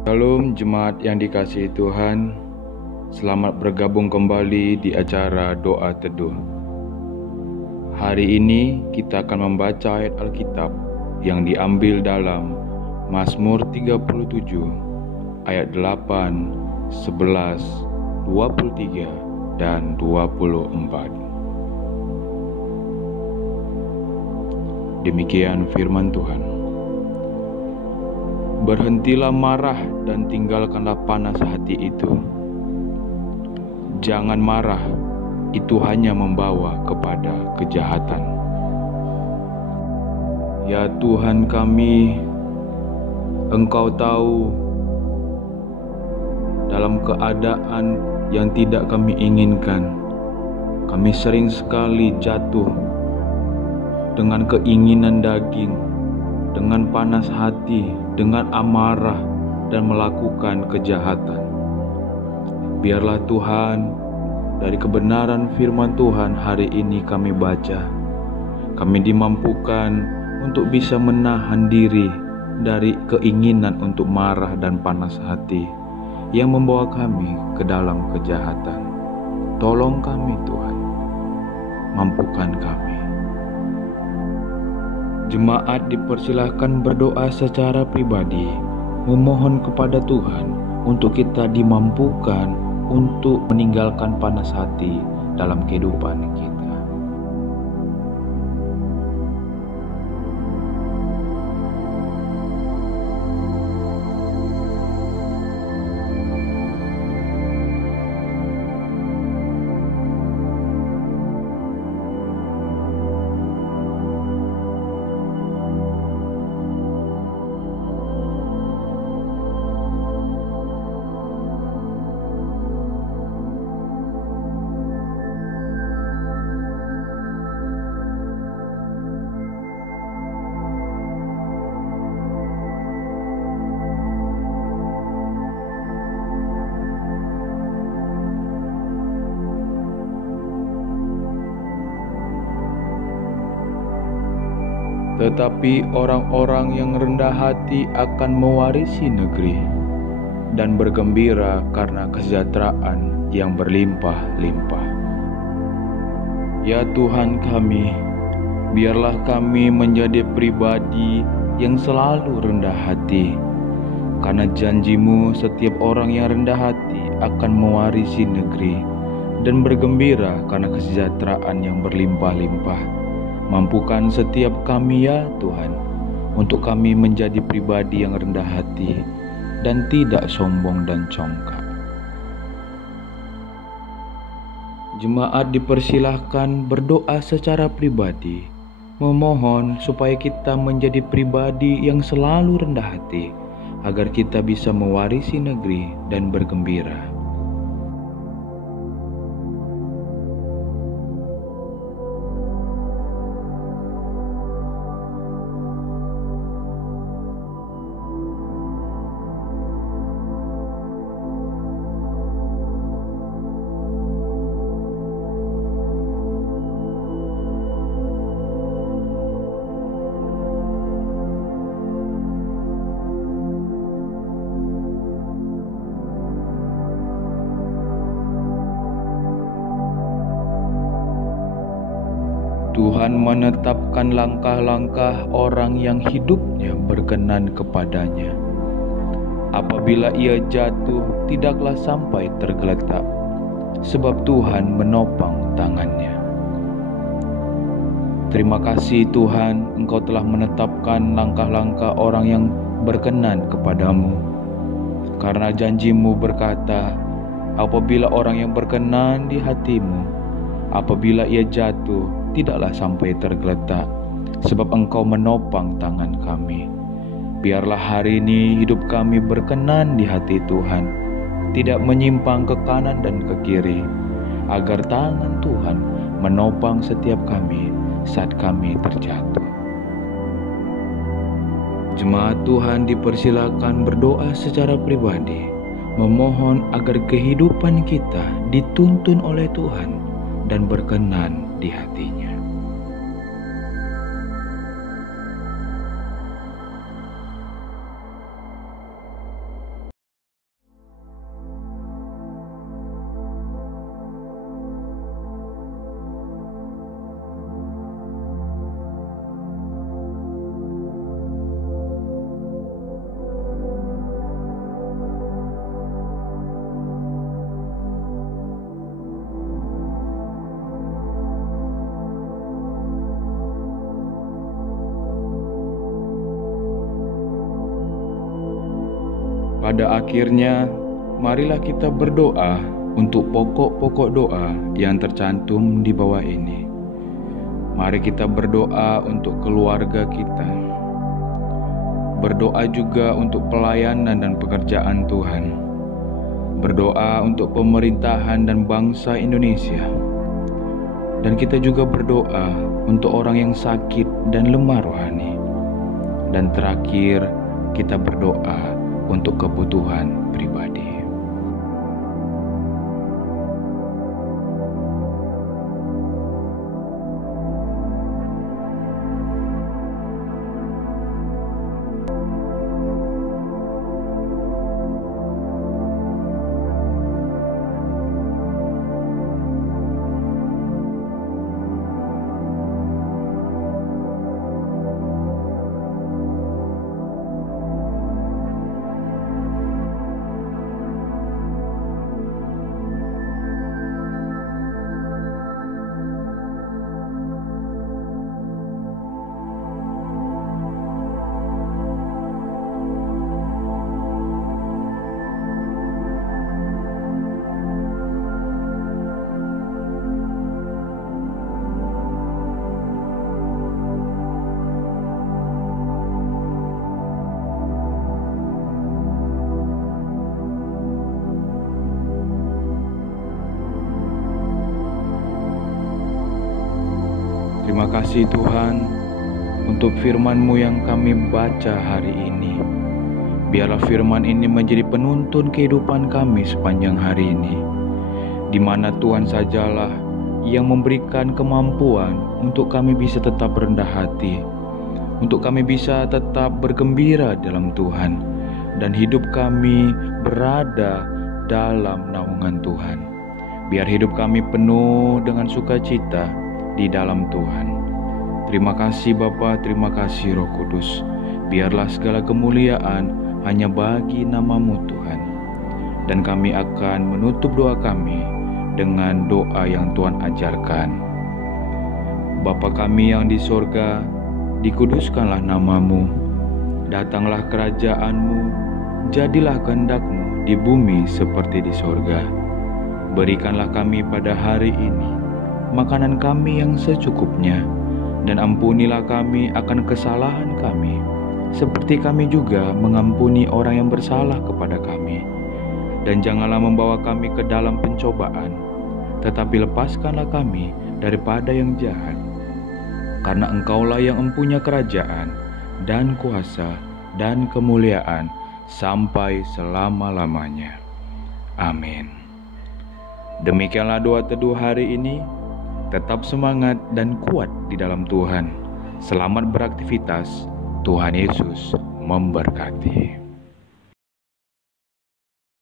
Shalom jemaat yang dikasihi Tuhan, selamat bergabung kembali di acara Doa Teduh. Hari ini kita akan membaca ayat Alkitab yang diambil dalam Mazmur 37 ayat 8, 11, 23, dan 24. Demikian firman Tuhan. Berhentilah marah dan tinggalkanlah panas hati itu. Jangan marah, itu hanya membawa kepada kejahatan. Ya Tuhan kami, Engkau tahu dalam keadaan yang tidak kami inginkan, kami sering sekali jatuh dengan keinginan daging, dengan panas hati, dengan amarah, dan melakukan kejahatan. Biarlah Tuhan, dari kebenaran firman Tuhan hari ini kami baca, kami dimampukan untuk bisa menahan diri dari keinginan untuk marah dan panas hati yang membawa kami ke dalam kejahatan. Tolong kami Tuhan, mampukan kami. Jemaat dipersilahkan berdoa secara pribadi, memohon kepada Tuhan untuk kita dimampukan untuk meninggalkan panas hati dalam kehidupan kita. Tetapi orang-orang yang rendah hati akan mewarisi negeri dan bergembira karena kesejahteraan yang berlimpah-limpah. Ya Tuhan kami, biarlah kami menjadi pribadi yang selalu rendah hati, karena janji-Mu setiap orang yang rendah hati akan mewarisi negeri dan bergembira karena kesejahteraan yang berlimpah-limpah. Mampukan setiap kami ya Tuhan, untuk kami menjadi pribadi yang rendah hati dan tidak sombong dan congkak. Jemaat dipersilahkan berdoa secara pribadi, memohon supaya kita menjadi pribadi yang selalu rendah hati, agar kita bisa mewarisi negeri dan bergembira. Tuhan menetapkan langkah-langkah orang yang hidupnya berkenan kepadanya. Apabila ia jatuh, tidaklah sampai tergeletak, sebab Tuhan menopang tangannya. Terima kasih Tuhan, Engkau telah menetapkan langkah-langkah orang yang berkenan kepadamu. Karena janji-Mu berkata, apabila orang yang berkenan di hati-Mu, apabila ia jatuh, tidaklah sampai tergeletak, sebab Engkau menopang tangan kami. Biarlah hari ini hidup kami berkenan di hati Tuhan, tidak menyimpang ke kanan dan ke kiri, agar tangan Tuhan menopang setiap kami saat kami terjatuh. Jemaat Tuhan dipersilakan berdoa secara pribadi, memohon agar kehidupan kita dituntun oleh Tuhan dan berkenan di hati-Nya. Pada akhirnya, marilah kita berdoa untuk pokok-pokok doa yang tercantum di bawah ini. Mari kita berdoa untuk keluarga kita. Berdoa juga untuk pelayanan dan pekerjaan Tuhan. Berdoa untuk pemerintahan dan bangsa Indonesia. Dan kita juga berdoa untuk orang yang sakit dan lemah rohani. Dan terakhir, kita berdoa untuk kebutuhan pribadi. Terima kasih Tuhan untuk firman-Mu yang kami baca hari ini. Biarlah firman ini menjadi penuntun kehidupan kami sepanjang hari ini, di mana Tuhan sajalah yang memberikan kemampuan untuk kami bisa tetap rendah hati, untuk kami bisa tetap bergembira dalam Tuhan, dan hidup kami berada dalam naungan Tuhan. Biar hidup kami penuh dengan sukacita di dalam Tuhan. Terima kasih Bapa, terima kasih Roh Kudus. Biarlah segala kemuliaan hanya bagi nama-Mu Tuhan. Dan kami akan menutup doa kami dengan doa yang Tuhan ajarkan. Bapa kami yang di sorga, dikuduskanlah nama-Mu. Datanglah kerajaan-Mu, jadilah kehendak-Mu di bumi seperti di sorga. Berikanlah kami pada hari ini makanan kami yang secukupnya, dan ampunilah kami akan kesalahan kami, seperti kami juga mengampuni orang yang bersalah kepada kami. Dan janganlah membawa kami ke dalam pencobaan, tetapi lepaskanlah kami daripada yang jahat. Karena Engkaulah yang empunya kerajaan, dan kuasa, dan kemuliaan, sampai selama-lamanya. Amin. Demikianlah doa teduh hari ini. Tetap semangat dan kuat di dalam Tuhan. Selamat beraktivitas. Tuhan Yesus memberkati.